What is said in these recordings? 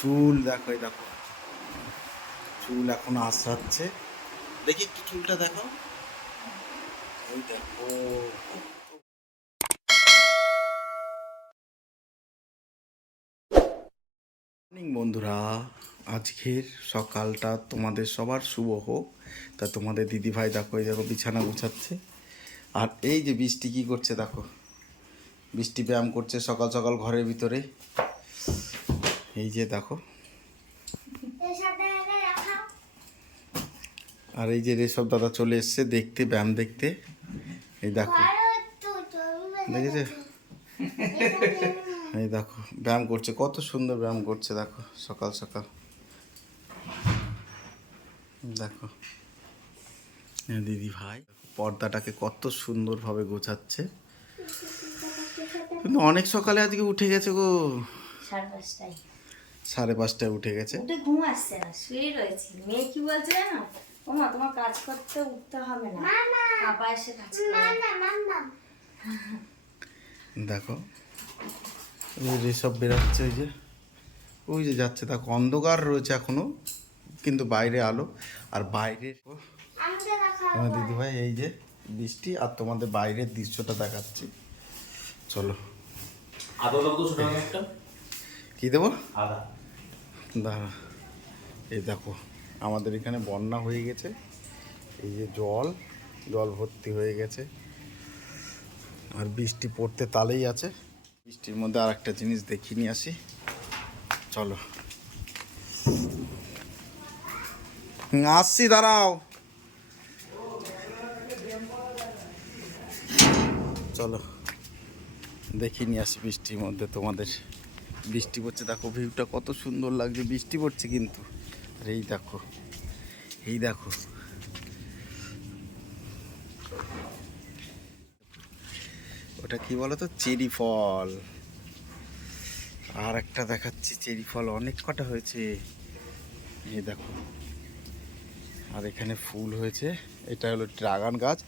চুল দেখো, এই দেখো চুল এখন আশ্রাচ্ছে। দেখি একটু চুলটা দেখো, ওই দেখো। মর্নিং বন্ধুরা, আজকের সকালটা তোমাদের সবার শুভ হোক। তা তোমাদের দিদিভাই দেখো, এই দেখো বিছানা গুছাচ্ছে। আর এই যে বৃষ্টি কি করছে দেখো, বৃষ্টি ব্যায়াম করছে সকাল সকাল ঘরের ভিতরে। এই যে দেখো, আর এই যে রেশব দাদা চলে এসছে দেখতে, ব্যায়াম দেখতে। এই দেখো, দেখেছে? এই দেখো ব্যায়াম করছে, কত সুন্দর ব্যায়াম করছে দেখো সকাল সকাল। দেখো দিদি ভাই পর্দাটাকে কত সুন্দরভাবে গোছাচ্ছে। কিন্তু অনেক সকালে আজকে উঠে গেছে গো, 5:30টায়। 5:30টায় উঠে গেছে। উঠে ঘুম আসছে না, শুয়ে রয়েছি। মেয়ে কি বলছে জানো, ওমা তোমার কাজ করতে উঠতে হবে না, পাপা এসে কাজ করবে। দেখো রেশব বেরাচ্ছে, ওই যে যাচ্ছে দেখো, অন্ধকার রয়েছে এখনো কিন্তু বাইরে আলো। আর বাইরে তোমার দিদিভাই এই যে বৃষ্টি, আর তোমাদের বাইরের দৃশ্যটা দেখাচ্ছি। চলো কি দেবো দাঁড়া। এই দেখো আমাদের এখানে বন্যা হয়ে গেছে, এই যে জল জল ভর্তি হয়ে গেছে, আর বৃষ্টি পড়তে তালেই আছে। বৃষ্টির মধ্যে আর একটা জিনিস দেখিয়ে নিয়ে আসি, চলো। আসছি, দাঁড়াও, চলো দেখিয়ে নিয়ে আসি বৃষ্টির মধ্যে তোমাদের। বৃষ্টি পড়ছে দেখো, ভিউটা কত সুন্দর লাগছে, বৃষ্টি পড়ছে কিন্তু। আর এই দেখো, এই দেখো ওটা কি বলো তো, চেরি ফল। আর একটা দেখাচ্ছি, চেরি ফল অনেক কটা হয়েছে, এই দেখো। আর এখানে ফুল হয়েছে, এটা হলো ড্রাগন গাছ,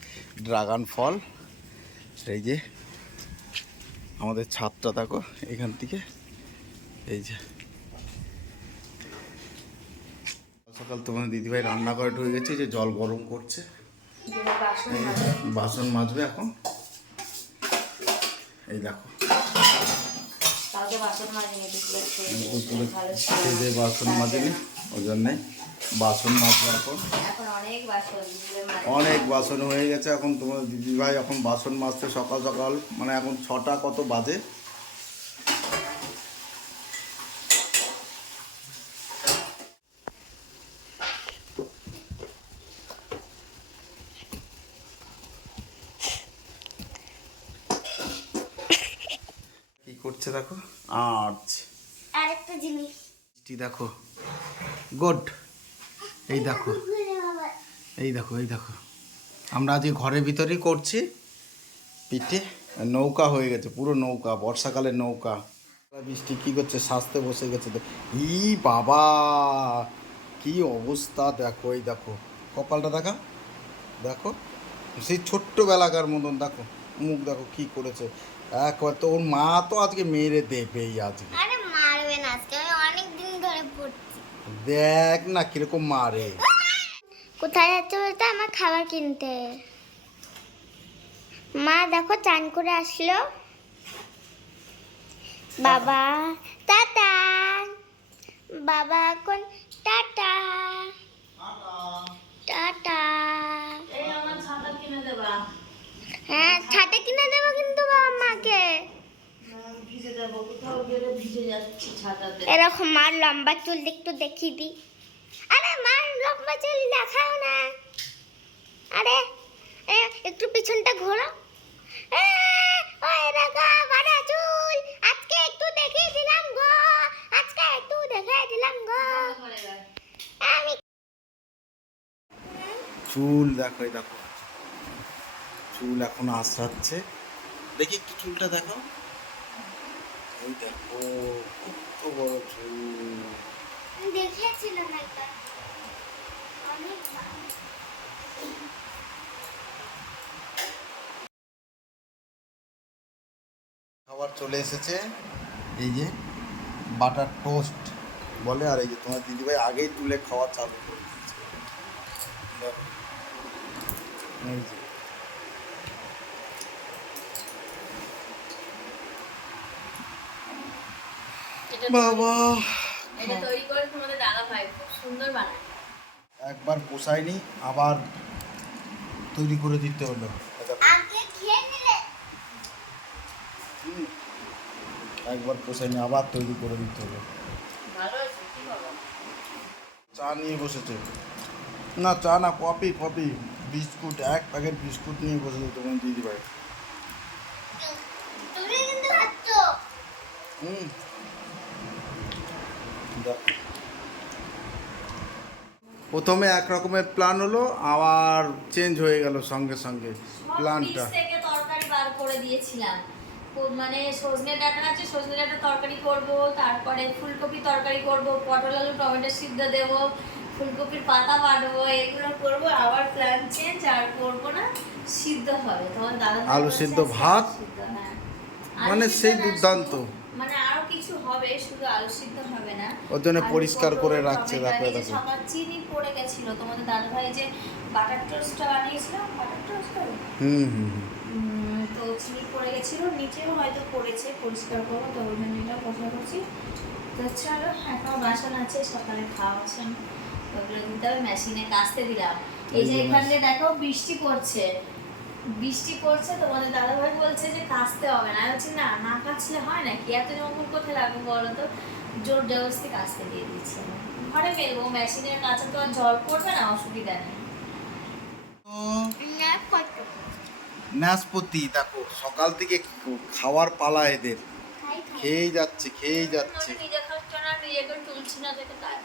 ড্রাগন ফল। এই যে আমাদের ছাদটা দেখো এখান থেকে, এই যে সকাল তোমার দিদিভাই রান্না করে ঢুকে গেছে, যে জল গরম করছে, বাসন মাজবে এখন। এই দেখো বাসন মাজেনি, ওই জন্যে বাসন মাজবে এখন। অনেক বাসন হয়ে গেছে এখন, তোমার দিদিভাই এখন বাসন মাজতে সকাল সকাল, মানে এখন 6টা কত বাজে। কি করছে দেখো, আরেকটা জিনিস দেখো, গুড। এই দেখো, এই দেখো, এই দেখো আমরা আজকে ঘরের ভিতরেই করছি। পিঠে নৌকা হয়ে গেছে, পুরো নৌকা, বর্ষাকালের নৌকা। বৃষ্টি কি করছে, সাজতে বসে গেছে। ই বাবা কি অবস্থা দেখো, এই দেখো কপালটা দেখা, দেখো সেই ছোট্টবেলাকার মতন, দেখো মুখ দেখো কি করেছে। একবার তো ওর মা তো আজকে মেরে দেবেই আজকে। আরে মারবে না, আজকে আমি অনেক দিন ধরে পড়ছি। দেখ না কিরকম মারে। কোথায় যাচ্ছে বলতে, আমার খাবার কিনতে। মা দেখো চান করে আসলো। বাবা টাটা, বাবা এখন টাটা টাটা। হ্যাঁ ছাতা কিনে দেবো কিন্তু বাবা মাকে। এরকম মার লম্বা চুল একটু দেখিয়ে দি। আরে মার লম্বা চুল দেখাও না। আরে একটু পিছনটা ঘোরো। ওই দেখো বড় চুল, আজকে একটু দেখিয়ে দিলাম গো, আজকে একটু দেখিয়ে দিলাম গো। আমি চুল দেখো, এই দেখো চুল এখন আশ্রাচ্ছে। দেখি একটু চুলটা দেখো, ওই দেখো কত বড় চুল। দেখিয়েছিলাম একবার, অনেক খাবার চলে এসেছে, এই যে বাটার টোস্ট, বলে। আর এই যে তোমার দিদিভাই আগেই তুলে খাওয়া চালু করে দিয়েছে। দেখো, এই যে বাবা, এটা তৈরি করে তোমাদের দাদা ভাই খুব সুন্দর বানায়। একবার পোষায়নি আবার তৈরি করে দিতে হলো। আগে খেয়ে নিলে একবার পোষায়নি আবার তৈরি করে দিতে হলো। ভালো আছে কি বলো? চা নিয়ে বসেছে, না চা না, কফি কফি, বিস্কুট, এক প্যাকেট বিস্কুট নিয়ে বসেছে তোমার দিদিভাই। তুমি কিন্তু খাচ্ছ। হুম, দেখো। প্রথমে এক রকমের প্ল্যান হলো, আবার চেঞ্জ হয়ে গেল সঙ্গে সঙ্গে প্ল্যানটা। ফ্রিজ থেকে তরকারি বার করে দিয়েছিলাম। মানে সজনে ডাঁটা আছে, সজনে ডাঁটা তরকারি করব, তারপরে ফুলকপি তরকারি করব, পটল আলু টমেটো সিদ্ধ দেব, ফুলকপির পাতা বাটবো, এগুলো করব। আবার প্ল্যান চেঞ্জ, আর করব না, সিদ্ধ হবে তোমার দাদা ভাই আলু বলছে সিদ্ধ আজকে ভাত, সিদ্ধ, হ্যাঁ। আলু মানে সিদ্ধ সেই না, দুর্দান্ত। শুধু মানে আরো কিছু হবে, শুধু আলু সিদ্ধ হবে না। ওর জন্য আলু, পরিষ্কার পটল, করে রাখছে, টমেটো, দেখো এই যে দেখো। সকাল চিনি পড়ে গেছিল তোমাদের দাদা ভাই যে বাটার টোস্টটা বানিয়েছিলাম, বাটার টোস্ট হুম হুম হুম। তো চিনি পড়ে গেছিলো, নিচেও হয়তো পড়েছে, পরিষ্কার করবো, তো ওই জন্য এটা পছন্দ করছি। তো চলো, এখনো বাসন আছে, সকালে খাওয়া বাসন, ওগুলো দিতে হবে, মেশিনে কাচতে দিলাম। এই যে এখানে দেখো বৃষ্টি পড়ছে, বৃষ্টি পড়ছে, তোমাদের দাদাভাই বলছে যে কাচতে হবে না। আমি বলছি না, না কাচলে হয় না কি, এত জঙ্গল কোথায় লাগবে বলো তো, জোর জবরদস্তি কাচতে দিয়ে দিচ্ছি। ঘরে মেলবো, মেশিনের কাছে তো আর জল পড়বে না, অসুবিধা নেই। না কত নাশপতি দেখো, সকাল থেকে খাওয়ার পালা এদের, খাই খাই। খেয়েই যাচ্ছে খেয়েই যাচ্ছে। আমি নিজে খাচ্ছ না, নিজে করে তুলছি না দেখে তাই।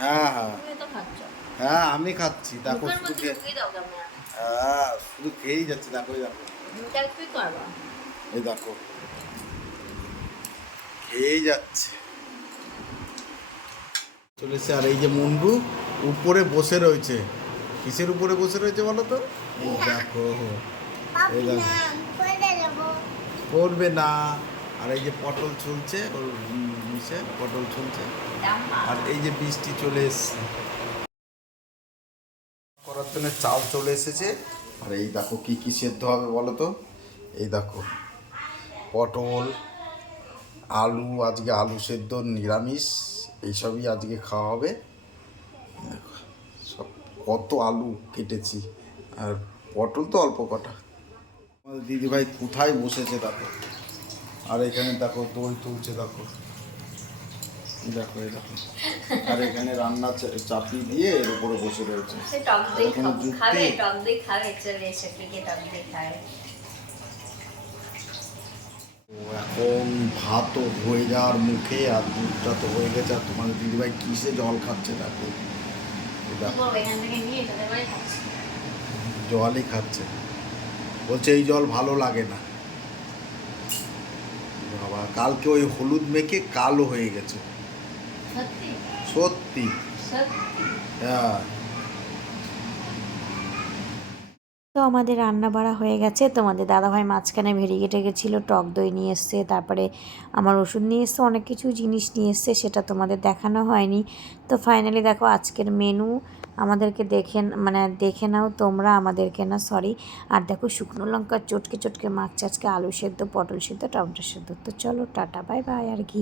হ্যাঁ হ্যাঁ তুমি তো খাচ্ছ। হ্যাঁ, আমি খাচ্ছি দেখো, মুখের শুধু মধ্যে ঢুকিয়ে দাও কেমন। হ্যাঁ, শুধু খেয়েই যাচ্ছে, দেখো এই দেখো, তাহলে কি করবো? এই দেখো খেয়েই যাচ্ছে চলেছে। আর এই যে মুন্ডু উপরে বসে রয়েছে, কিসের উপরে বসে রয়েছে বলো তো? এই দেখো, এই দেখো, না করে দেবো। করবে না। আর এই যে পটল ছুলছে, ওর নিচে পটল ছুলছে। আর এই যে বৃষ্টি চলে এসছে, করার জন্য চাল চলে এসেছে। আর এই দেখো কি কি সেদ্ধ হবে বলো তো? এই দেখো পটল, আলু, আজকে আলু সেদ্ধ নিরামিষ, এইসবই আজকে খাওয়া হবে। দেখো সব কত আলু কেটেছি, আর পটল তো অল্প কটা। আমাদের দিদিভাই কোথায় বসেছে দেখো, আর এখানে দেখো দই তুলছে, দেখো এই দেখো, এই দেখো। আর এখানে রান্না চাপিয়ে দিয়ে এর উপরে বসে রয়েছে। সে টক দই এখনো খাবে, যুক্তি? টক দই খাবে, চলে এসে থেকে টক দই খাবে। ও এখন ভাতও হয়ে যাওয়ার মুখে, আর দুধটা তো হয়ে গেছে। আর তোমাদের দিদিভাই কিসে জল খাচ্ছে দেখো, এই দেখো বলবো এখান থেকে নিয়ে তাদের বাড়ি খাচ্ছি। জলই খাচ্ছে, বলছে এই জল ভালো লাগে না। বাবা, কালকে ওই হলুদ মেখে কালো হয়ে গেছে, সত্যি সত্যি। সত্যি। হ্যাঁ, তো আমাদের রান্না বাড়া হয়ে গেছে। তোমাদের দাদাভাই মাঝখানে ভেরিগেটে গেছিলো, টক দই নিয়ে এসছে, তারপরে আমার ওষুধ নিয়ে এসছে, অনেক কিছু জিনিস নিয়ে এসছে, সেটা তোমাদের দেখানো হয়নি। তো ফাইনালি দেখো আজকের মেনু, আমাদেরকে দেখে নাও তোমরা, আমাদেরকে না সরি। আর দেখো শুকনো লঙ্কা চটকে চটকে মাখছে আজকে, আলু সেদ্ধ, পটল সেদ্ধ, টমেটো সেদ্ধ। তো চলো টাটা বাই বাই আর কি।